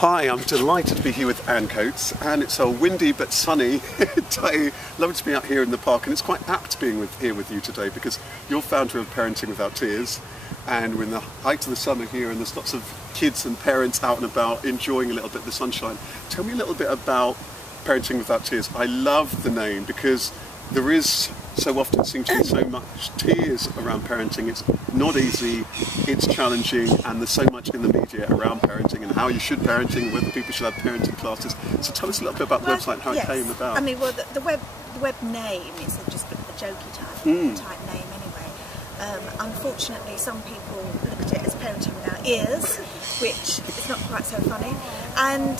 Hi, I'm delighted to be here with Anne Coates, and it's a windy but sunny day. Lovely to be out here in the park, and it's quite apt being here with you today because you're founder of Parenting Without Tears, and we're in the height of the summer here, and there's lots of kids and parents out and about enjoying a little bit of the sunshine. Tell me a little bit about Parenting Without Tears. I love the name because there is so often seems to be so much tears around parenting. It's not easy, it's challenging, and there's so much in the media around parenting and how you should parenting, whether people should have parenting classes. So tell us a little bit about the website, how it came about. I mean, well, the web name is just a jokey type name anyway. Unfortunately, some people look at it as Parenting Without Ears, which is not quite so funny. And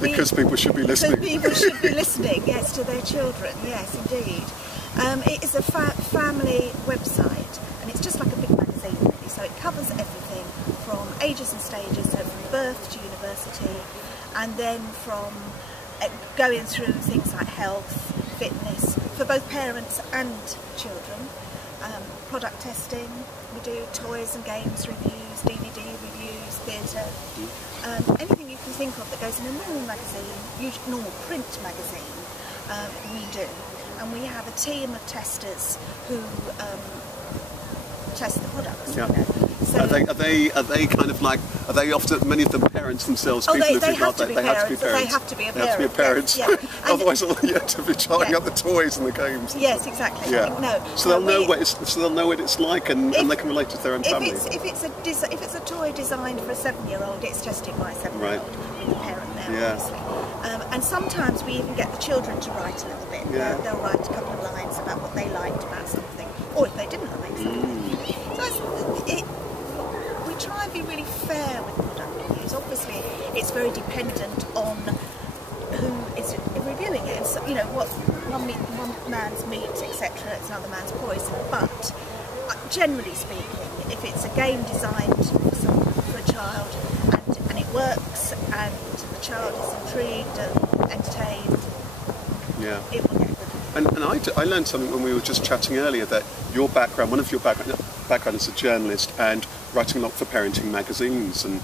because people should be listening. People should be listening, yes, to their children, yes, indeed. It is a family website, and it's just like a big magazine, really. So it covers everything from ages and stages, so from birth to university, and then from going through things like health, fitness, for both parents and children. Product testing, we do toys and games reviews, DVD reviews, theatre, anything you can think of that goes in a normal magazine, normal print magazine, we do. And we have a team of testers who test the products. Yeah. You know. So Are they kind of like, are they often, many of them parents themselves? Oh, people they have to be parents. They have to be parents. Yes, yeah. Otherwise, you have to be charging up the toys and the games. Yes, exactly. Yeah. No. So they'll know what it's like, and they can relate to their own family. If it's a toy designed for a 7-year-old, it's tested by a 7-year-old with the parent there, obviously. And sometimes we even get the children to write a little bit. Yeah. They'll write a couple of lines about what they liked about something, or if they didn't like something. So we try and be really fair with product reviews. Obviously, it's very dependent on who is reviewing it. And so, you know, what one man's meat, etc., it's another man's poison. But generally speaking, if it's a game designed for a child and it works and the child is intrigued and entertained, it will get good. And I learned something when we were just chatting earlier, that your background, one of your background as a journalist and writing a lot for parenting magazines and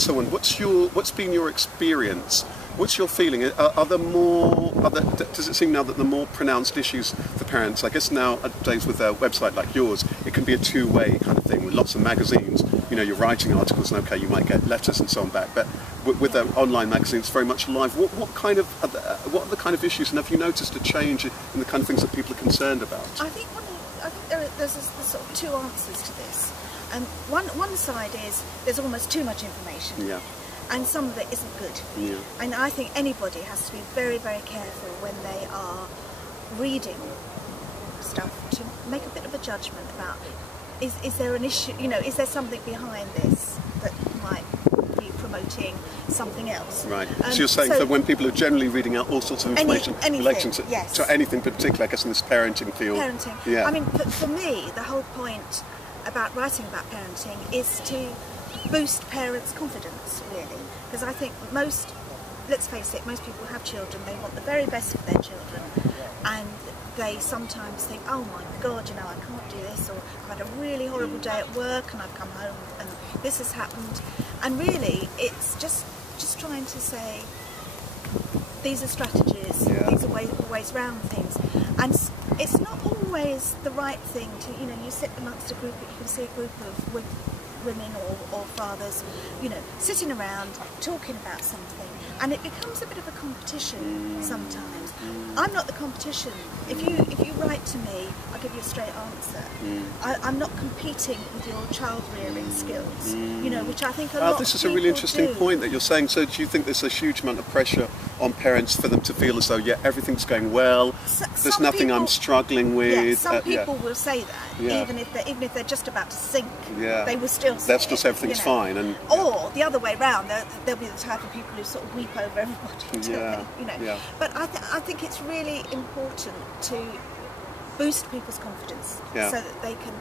so on. What's been your experience? What's your feeling? Does it seem now that the more pronounced issues for parents, I guess nowadays with a website like yours, it can be a two-way kind of thing with lots of magazines. You know, you're writing articles, and okay, you might get letters and so on back, but with an online magazine, it's very much live. What are the kind of issues, and have you noticed a change in the kind of things that people are concerned about? I think there's sort of two answers to this. One side is there's almost too much information. Yeah. And some of it isn't good. Yeah. And I think anybody has to be very, very careful when they are reading stuff to make a bit of a judgment about is there an issue, you know, is there something behind this that might be promoting something else? Right. So you're saying that when people are generally reading out all sorts of information relating to anything, particularly, I guess, in this parenting field. Parenting. Yeah. I mean, for me, the whole point about writing about parenting is to boost parents' confidence, really, because I think let's face it, most people have children, they want the very best for their children, and they sometimes think, oh my God, you know, I can't do this, or I've had a really horrible day at work and I've come home and this has happened, and really it's just trying to say these are strategies, these are ways around things, and it's not always the right thing to, you know, you sit amongst a group, you can see a group of women or fathers, you know, sitting around talking about something, and it becomes a bit of a competition sometimes. I'm not the competition. If you write to me, I'll give you a straight answer. I'm not competing with your child rearing skills, you know, which I think a lot of people do. This is a really interesting point that you're saying. So do you think there's a huge amount of pressure on parents for them to feel as though, everything's going well, there's nothing I'm struggling with? Yeah, some people will say that, even if they're just about to sink, they will still say they'll still say everything's fine. Or the other way round, they'll be the type of people who sort of weep over everybody, you know. But I think it's really important to boost people's confidence so that they can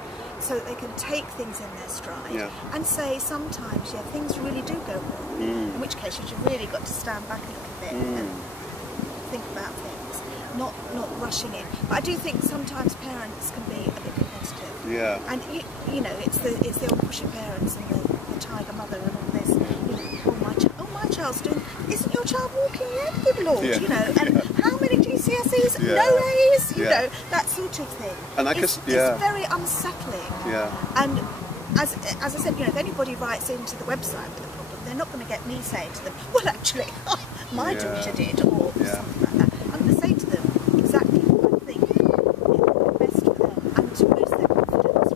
take things in their stride and say sometimes things really do go wrong, in which case you've really got to stand back a little bit and think about things, not rushing in. But I do think sometimes parents can be a bit competitive, and you know, it's the old pushy parents and the tiger mother and all this, you know, oh child's doing, isn't your child walking yet? Good Lord, Yeah. you know, and how many GCSEs? Yeah. No A's, you Yeah. know, that sort of thing. And I guess, yeah. It's very unsettling. Yeah. And as I said, you know, if anybody writes into the website with a problem, they're not going to get me saying to them, well, actually, my Yeah. daughter did, or Yeah. something like that. I'm going to say to them exactly what I think is best for them, and to boost their confidence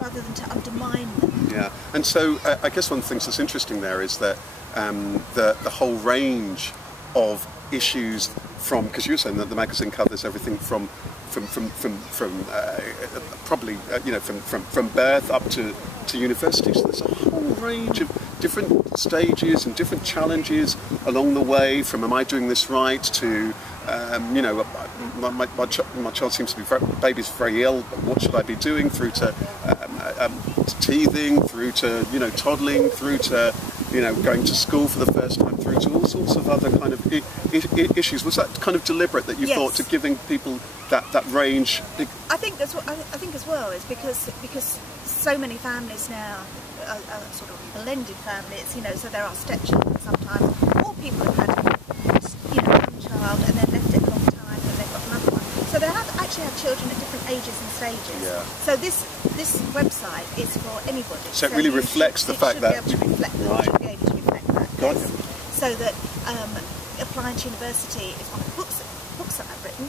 rather than to undermine them. Yeah, and so I guess one of the things that's interesting there is that the whole range of issues from, because you were saying that the magazine covers everything from probably you know, from birth up to university. So there's a whole range of different stages and different challenges along the way. From am I doing this right to you know, my child seems to be baby's very ill. What should I be doing? Through to teething, through to, you know, toddling, through to, you know, going to school for the first time, through to all sorts of other kind of issues. Was that kind of deliberate that you Yes. thought, to giving people that range? I think that's what I think as well is because so many families now are sort of blended families, you know, so there are stepchildren sometimes, or people have had, you know, one child and then left it a long time and they've got another one. So they actually have children at different ages and stages. Yeah. So this website is for anybody. So it really reflects the fact that... It should be able to reflect that. Right. It should be able to reflect that. Got yes. you. So that applying to university is one of the books that I've written,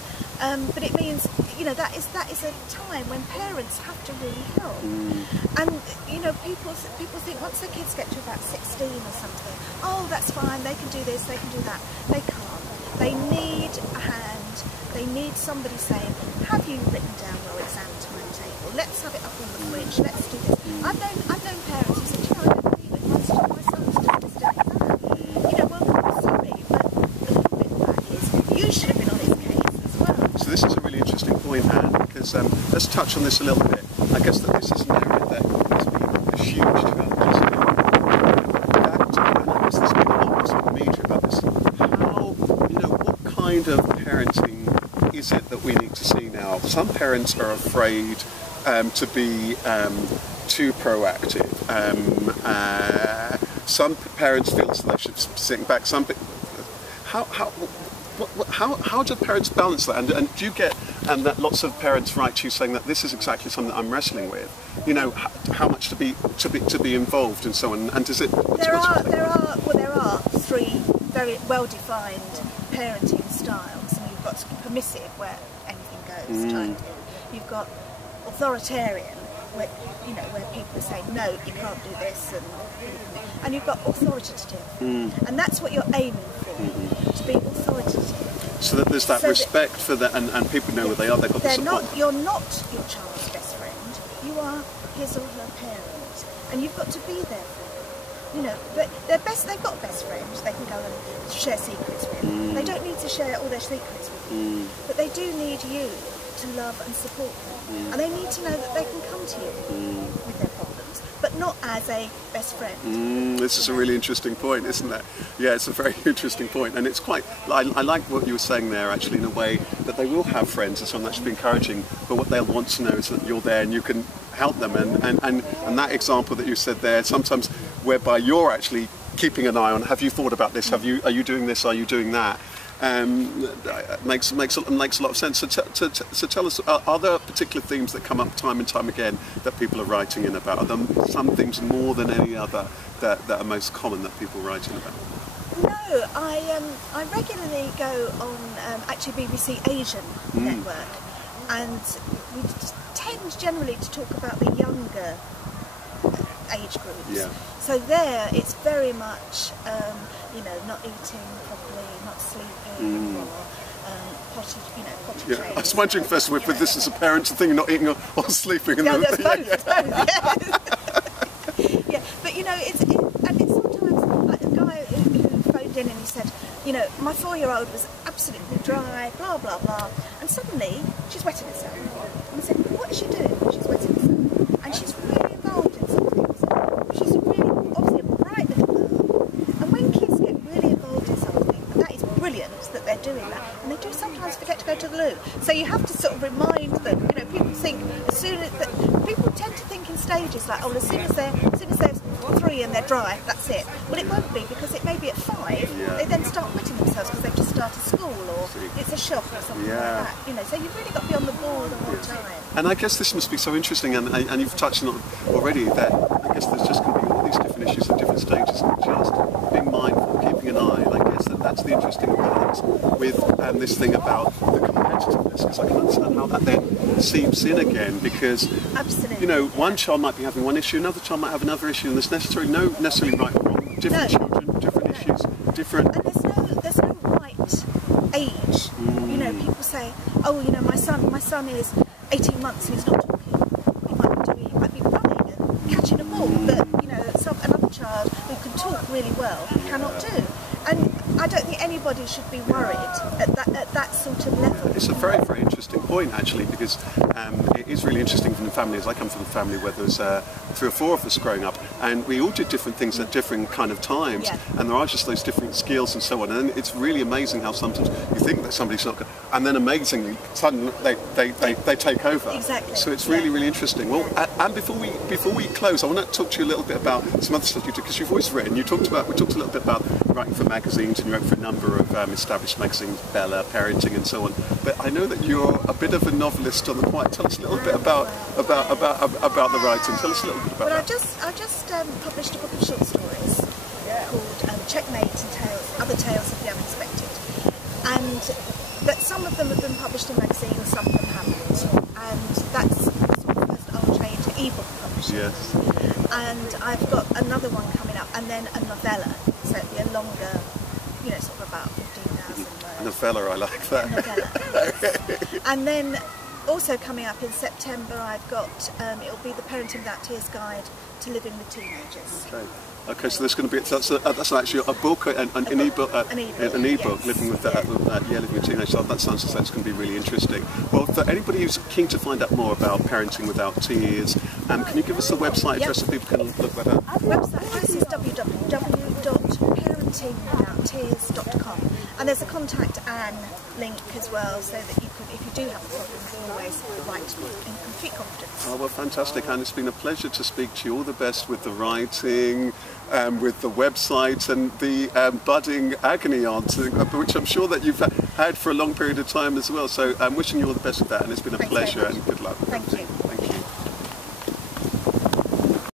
but it means, you know, that is a time when parents have to really help. And you know, people think once their kids get to about 16 or something, oh, that's fine, they can do this, they can do that. They can't. They need a hand. They need somebody saying, have you written down your exam timetable? Let's have it up on the fridge. Let's do this. I've known parents who said, you know, I don't believe it. My son's just missed an exam. You know, well, I'm sorry, but the little bit of that is you should have been on his case as well. So this is a really interesting point, Anne, because let's touch on this a little bit. I guess that this is an area that has been a huge challenge. And I guess there's been a lot of media about this. How, you know, what kind of parenting is it that we need to see now? Some parents are afraid to be too proactive. Some parents feel as though they should be sitting back. How do parents balance that? And do you get that lots of parents write to you saying that this is exactly something that I'm wrestling with? You know, how much to be involved and so on. And does it? There are three very well-defined parenting styles. And you've got sort of permissive, where anything goes type thing. You've got authoritarian, where, you know, where people are saying no, you can't do this, and you've got authoritative, and that's what you're aiming for, to be authoritative. So that there's that respect for that, and people know where they are. They've got the support. You're not your child's best friend. You are his or her parent, and you've got to be there for them. You know, but they've got best friends they can go and share secrets with. They don't need to share all their secrets with you, but they do need you to love and support them, and they need to know that they can come to you with their problems, but not as a best friend. This is a really interesting point, isn't it? Yeah, it's a very interesting point, and it's quite. I like what you were saying there, actually, in a way that they will have friends and so on. That should be encouraging, but what they'll want to know is that you're there and you can help them. And that example that you said there, sometimes whereby you're actually keeping an eye on, have you thought about this? Are you doing this? Are you doing that? Makes a lot of sense. So tell us, are there particular themes that come up time and time again that people are writing in about? Are there some themes more than any other that are most common that people write in about? No, I regularly go on actually BBC Asian Network, and we tend generally to talk about the younger age groups. Yeah. So there, it's very much you know, not eating properly, not sleeping, or potty training. I was wondering first if this is a parent's thing, not eating or sleeping. Yeah, there's both. Yeah, but you know, it's sometimes like a guy who phoned in and he said, you know, my 4-year-old was absolutely dry, blah blah blah, and suddenly she's wetting herself. And I said, what is she doing? She's wetting herself, and she's really involved in some things. She's really obviously a bright little girl, and when kids get really involved in something, that is brilliant that they're doing that, and they do sometimes forget to go to the loo. So you have to sort of remind them. You know, people think as soon as people tend to think in stages, like, oh, as soon as they're 3 3 and they're dry, that's it. Well, it won't be, because it may be at 5, they then start wetting themselves because they've just started school, or it's a shock or something like that. You know, so you've really got to be on the ball the whole time. And I guess this must be so interesting, and you've touched on it already, that I guess there's just going to be all these different issues at different stages, and just being mindful, keeping an eye. And I guess that's the interesting part with this thing about the competitiveness, because I can understand how that then seeps in again, because Absolutely. you know, one child might be having one issue, another child might have another issue, and there's necessarily right or wrong. Different children, different issues, different. And there's no right age. You know, people say, oh, you know, my son is 18 months and he's not talking. He might be running and catching a ball, but you know, another child who can talk really well cannot do. And I don't think anybody should be worried at that sort of level. It's a very, very interesting point, actually, because it is really interesting from the families. I come from a family where there's 3 or 4 of us growing up, and we all did different things at different kind of times, and there are just those different skills and so on. And it's really amazing how sometimes you think that somebody's not good, and then amazingly, suddenly they take over. Exactly. So it's really, really interesting. Well, and before we close, I want to talk to you a little bit about some other stuff you do, because you've always written. We talked a little bit about writing for magazines, and you wrote for a number of established magazines, Bella, Parenting, and so on. But I know that you're a bit of a novelist on the quiet. Tell us a little bit about the writing. Tell us a little bit about that. I just published a book of short stories called Checkmate and Other Tales of the Unexpected, and that some of them have been published in magazines, some of them haven't, and that's sort of the first entree into ebook publishing. Yes. And I've got another one coming up, and then a novella, so it'll be a longer, you know, sort of about 15,000 words. A novella, I like that. Novella, yes. And then also coming up in September, I've got, it'll be the Parenting Without Tears Guide to Living with Teenagers. Okay, so there's going to be that's actually a book, an ebook, yes. living with living with teenagers. That sounds as though it's going to be really interesting. Well, for anybody who's keen to find out more about Parenting Without Tears, can you give us the website address so people can look that up? Our website address is www.parentingwithouttears.com, and there's a contact Anne link as well, so that you can, if you do have a problem, you can always write in complete confidence. Oh, well, fantastic, Anne. It's been a pleasure to speak to you. All the best with the writing, with the website, and the budding agony aunt, which I'm sure that you've had for a long period of time as well. So I'm wishing you all the best with that, and it's been a pleasure, and good luck. Thank you.